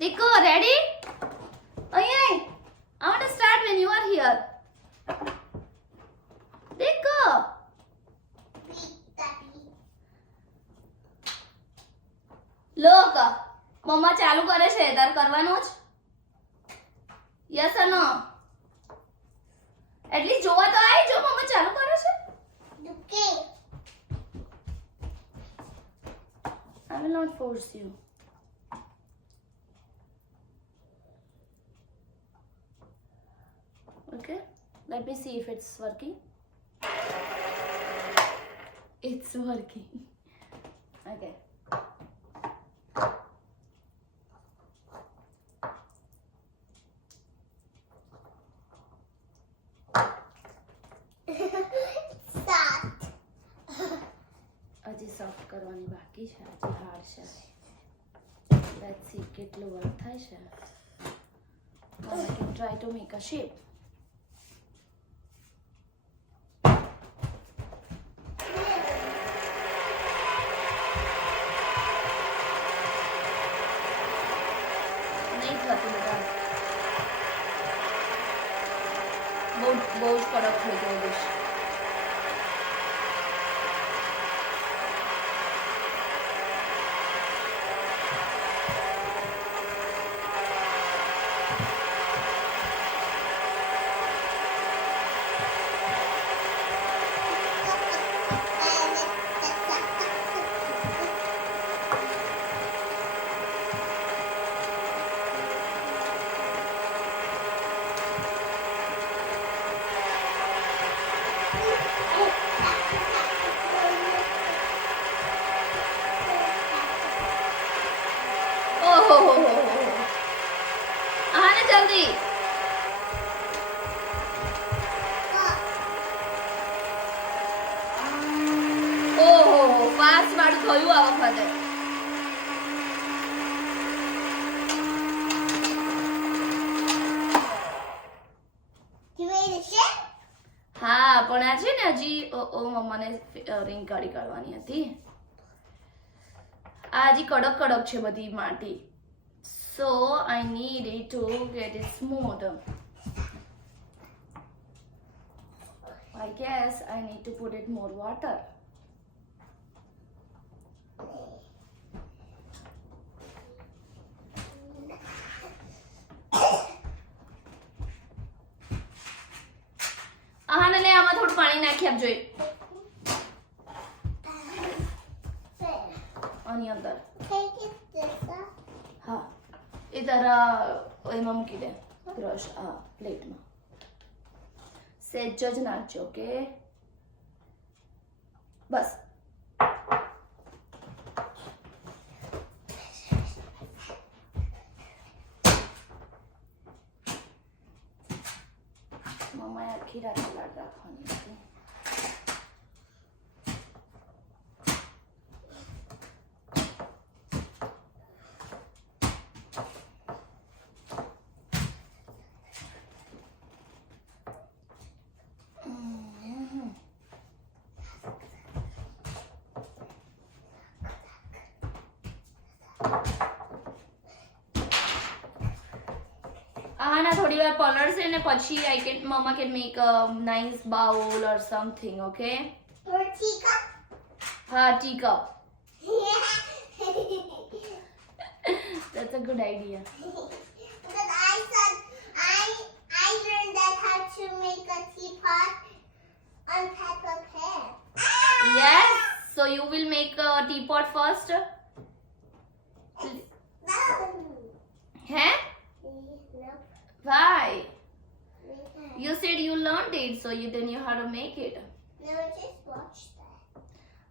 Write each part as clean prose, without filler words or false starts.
Nico, ready? I want to start when you are here. Nico. Look, મમ્મા ચાલુ કરે છે તાર કરવાનું જ યસ or no? એટલીસ્ટ જોવા તો આવી જો મમ્મા ચાલુ કરે છે. I will not force you. Okay, let me see if it's working. It's working. Okay. હજી સોફ્ટ કરવાની બાકી છે, હજી હાર્ડ છે. લેટ્સ સી કેટલું વર્ક થાય છે. Now I can try to make a shape. નહીં થતું બેટા, બહુ જ કડક થઈ ગયો ડિશ. આને જલ્દી. ઓહો ફાસ્ટ વાળું થયું આ વખતે. હા પણ આ છે ને હજી મમ્માને રિંગ કાઢવાની હતી. આ હજી કડક કડક છે બધી માટી. So I need it to get it smooth. I guess I need to put it more water. આને લે આમાં થોડું પાણી નાખી આપજો આની અંદર. હા એ તારા એમાં મૂકી દે બ્રશ આ પ્લેટમાં. સેજ જ નાખજો ઓકે બસ. મમ્માએ આખી રાત લાડ રાખવાની હતી. આના થોડી વાર પલળશે ને પછી mama can make a nice bowl or something, okay? Or teacup? Ha, teacup. That's a good idea. But I said I learned that how to make a teapot on Peppa Pig. Yes. So you will make a teapot first? No. Huh? Nope. Why? You said you learned it, so then you how to make it. No, just watch that.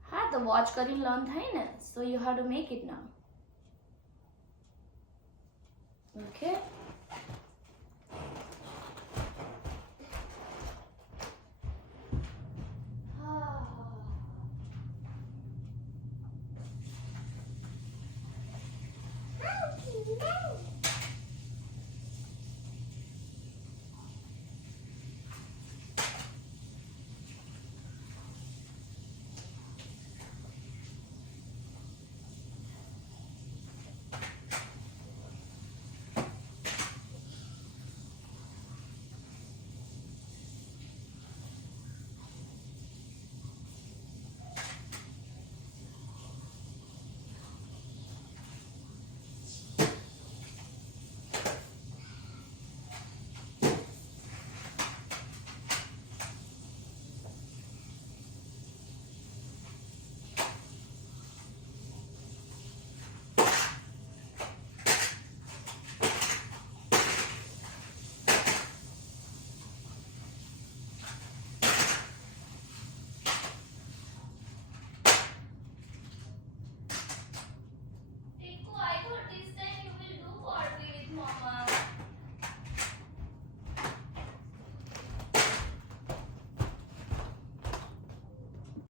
હા તો વોચ કરી લર્ન થાય ને, so you have to make it now. Okay. Monkey, monkey.